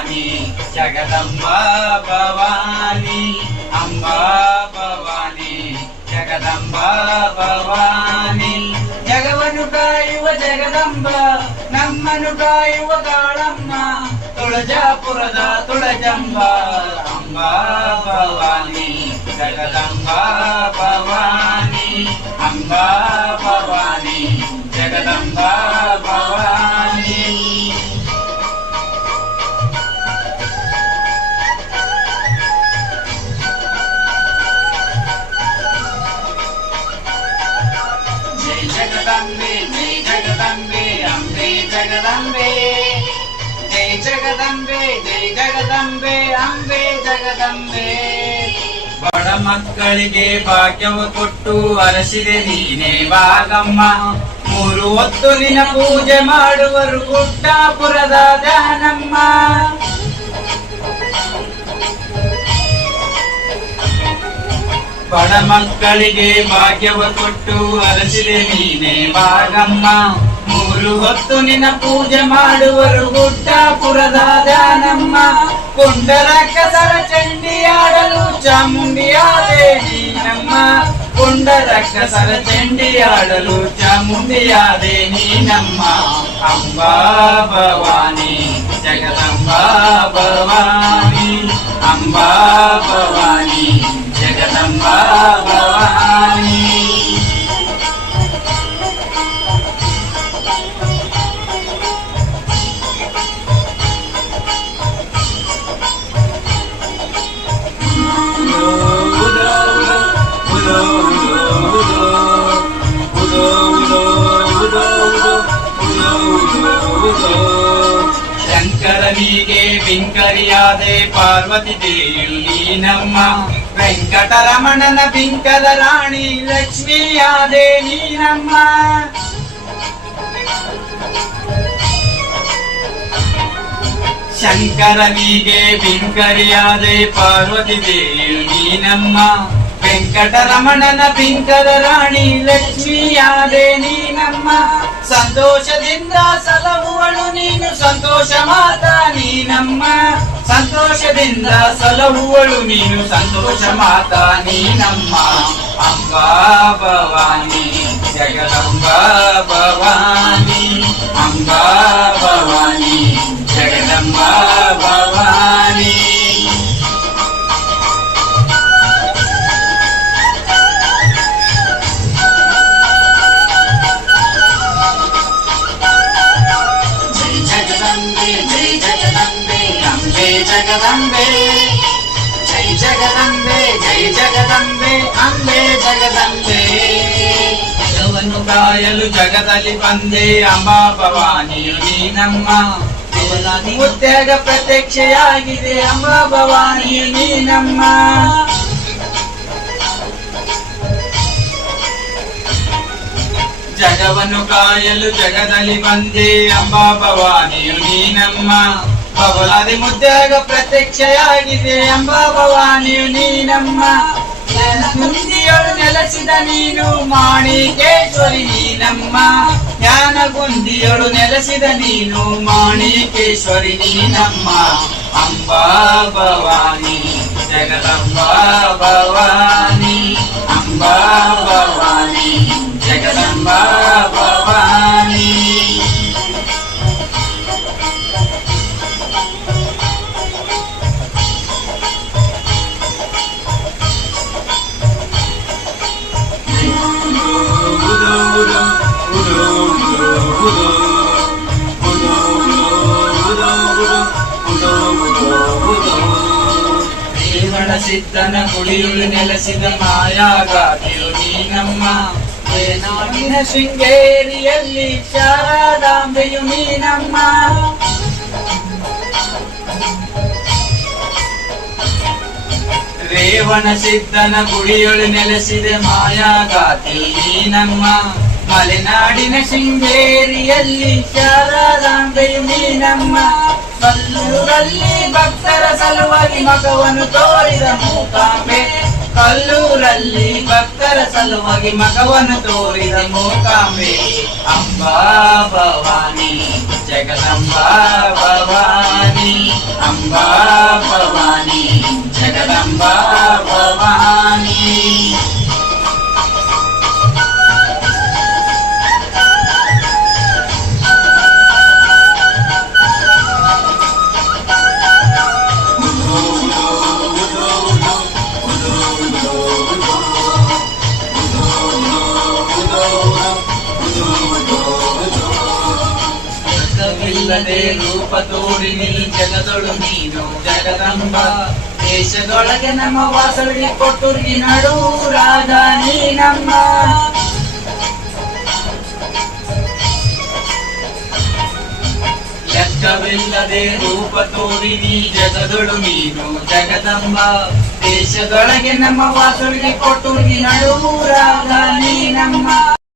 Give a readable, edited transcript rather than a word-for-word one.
ಭವಾನಿ ಜಗದಂಬಾ ಭವಾನಿ ಅಂಬಾ ಭವಾನಿ ಜಗದಂಬಾ ಭವಾನಿ ಜಗವನ್ನು ಕಾಯುವ ಜಗದಂಬ ನಮ್ಮನ್ನು ಕಾಯುವ ಕಾಳಮ್ಮ ತುಳಜಾಪುರದ ತುಳಜಂಬ ಅಂಬಾ ಭವಾನಿ ಜಗದಂಬಾ ಭವಾನಿ ಅಂಬಾ ಭವಾನಿ ಜಗದಂಬಾ ಭವಾನಿ ಜೈ ಜಗದಂಬೆ ಜೈ ಜಗದಂಬೆ ಅಂಬೆ ಜಗದಂಬೆ ಜೈ ಜಗದಂಬೆ ಜೈ ಜಗದಂಬೆ ಅಂಬೆ ಜಗದಂಬೆ ಬಡ ಮಕ್ಕಳಿಗೆ ಭಾಗ್ಯವ ಕೊಟ್ಟು ಅರಸಿದೆ ನೀನೇ ಭಾಗಮ್ಮ ಮೂರು ಹೊತ್ತು ನಿನ್ನ ಪೂಜೆ ಮಾಡುವರು ಗುಡ್ಡಾಪುರದ ಜಾನಮ್ಮ ಬಡ ಮಕ್ಕಳಿಗೆ ಭಾಗ್ಯವ ಕೊಟ್ಟು ಅರಸಿದೆ ನೀನೇ ಭಾಗಮ್ಮ ಮೂರು ಹೊತ್ತು ನಿನ್ನ ಪೂಜೆ ಮಾಡುವರು ಗುಡ್ಡಾಪುರದ ಜಾನಮ್ಮ ಕುಂಡರ ಕಸರ ಚಂಡಿಯಾಡಲು ಚಾಮುಂಡಿಯಾದೆ ನೀನಮ್ಮ ಕುಂಡರ ಕಸರ ಚಂಡಿಯಾಡಲು ಚಾಮುಂಡಿಯಾದೆ ನೀನಮ್ಮ ಅಂಬಾ ಭವಾನಿ ಜಗದಂಬಾ ಭವಾನಿ ಅಂಬಾ ಭವಾನಿ ಜಗದಂಬಾ ಭವಾನಿ ಶಂಕರನಿಗೆ ಬಿಂಕರಿಯಾದೆ ಪಾರ್ವತಿ ದೇವಿಯು ನೀನಮ್ಮ ವೆಂಕಟರಮಣನ ಬಿಂಕದ ರಾಣಿ ಲಕ್ಷ್ಮಿಯಾದೆ ನೀನಮ್ಮ ಶಂಕರನಿಗೆ ಬಿಂಕರಿಯಾದೆ ಪಾರ್ವತಿ ದೇವಿಯು ನೀನಮ್ಮ ವೆಂಕಟರಮಣನ ಬಿಂಕದ ರಾಣಿ ಲಕ್ಷ್ಮಿಯಾದೆ ನೀನಮ್ಮ ಸಂತೋಷದಿಂದ ಸಲಹುವಳು ನೀನು ಸಂತೋಷ ಮಾತಾ ನೀನಮ್ಮ ಸಂತೋಷದಿಂದ ಸಲಹುವಳು ನೀನು ಸಂತೋಷ ಮಾತಾ ನೀನಮ್ಮ ಅಂಬಾ ಭವಾನಿ ಜಗದಂಬಾ ಭವಾನಿ ಅಂಬಾ ಭವಾನಿ ಜಗದಂಬಾ ಭವಾನಿ ಜಗದಂಬೆ ಜೈ ಜಗದಂಬೆ ಜೈ ಜಗದಂಬೆ ಅಂಬೆ ಜಗದಂಬೆ ಜಗವನ್ನು ಕಾಯಲು ಜಗದಲ್ಲಿ ಬಂದೆ ಅಂಬಾ ಭವಾನಿಯು ನೀನಮ್ಮ ಮುತ್ಯಾಗ ಪ್ರತ್ಯಕ್ಷೆಯಾಗಿದೆ ಅಂಬಾ ಭವಾನಿಯು ನೀನಮ್ಮ ಜಗವನ್ನು ಕಾಯಲು ಜಗದಲ್ಲಿ ಬಂದೆ ಅಂಬಾ ಭವಾನಿಯು ನೀನಮ್ಮ ಬಬಲಾದಿ ಮುದ್ದಾಗ ಪ್ರತ್ಯಕ್ಷೆಯಾಗಿದೆ ಅಂಬಾ ಭವಾನಿಯು ನೀನಮ್ಮ ಗುಂದಿಯೊಳು ನೆಲೆಸಿದ ನೀನು ಮಾಣಿಕೇಶ್ವರಿ ನೀನಮ್ಮ ಜ್ಞಾನಗುಂದಿಯೊಳು ನೆಲೆಸಿದ ನೀನು ಮಾಣಿಕೇಶ್ವರಿ ನೀನಮ್ಮ ಅಂಬಾ ಭವಾನಿ ಜಗದಂಬಾ ಭವಾನಿ ಅಂಬಾ ಭವಾನಿ ಜಗದಂಬಾ ಭವಾನಿ ಸಿದ್ಧನ ಗುಡಿಯುಳು ನೆಲೆಸಿದ ಮಾಯಾಗಾದಿಯು ನೀನಮ್ಮ ಏನಾಡಿನ ಶೃಂಗೇರಿಯಲ್ಲಿ ಶಾರದಾಂಬೆಯು ನೀನಮ್ಮ ರೇವಣ ಸಿದ್ಧನ ಗುಡಿಯೊಳು ನೆಲೆಸಿದ ಮಾಯಾಗಾದಿಯು ನೀನಮ್ಮ ಮಲೆನಾಡಿನ ಶೃಂಗೇರಿಯಲ್ಲಿ ಶಾರದಾಂಬೆಯು ನೀನಮ್ಮ ಕಲ್ಲೂರಲ್ಲಿ ಭಕ್ತರ ಸಲುವಾಗಿ ಮಗವನ್ನು ತೋರಿದ ಮೂಕಾಂಬೆ ಕಲ್ಲೂರಲ್ಲಿ ಭಕ್ತರ ಸಲುವಾಗಿ ಮಗವನ್ನು ತೋರಿದ ಮೂಕಾಂಬೆ ಅಂಬಾ ಭವಾನಿ ಜಗದಂಬಾ ಭವಾನಿ ಅಂಬಾ ಭವಾನಿ ಜಗದಂಬಾ ಭವಾನಿ. ಇಲ್ಲದೆ ರೂಪ ತೋರಿ ನೀ ಜಗದೊಳು ನೀನು ಜಗದಂಬ. ದೇಶದೊಳಗೆ ನಮ್ಮ ವಾಸವಿಗೆ ಕೊಟ್ಟುರ್ಗಿ ನಡೂರಾಗ ನೀ ನಮ್ಮ. ಲೆಕ್ಕವಿಲ್ಲದೆ ರೂಪ ತೋರಿ ನೀ ಜಗದೊಳು ನೀನು ಜಗದಂಬ. ದೇಶದೊಳಗೆ ನಮ್ಮ ವಾಸವಿಗೆ ಕೊಟ್ಟುರ್ಗಿ ನಡೂರಾಗ ನೀ ನಮ್ಮ.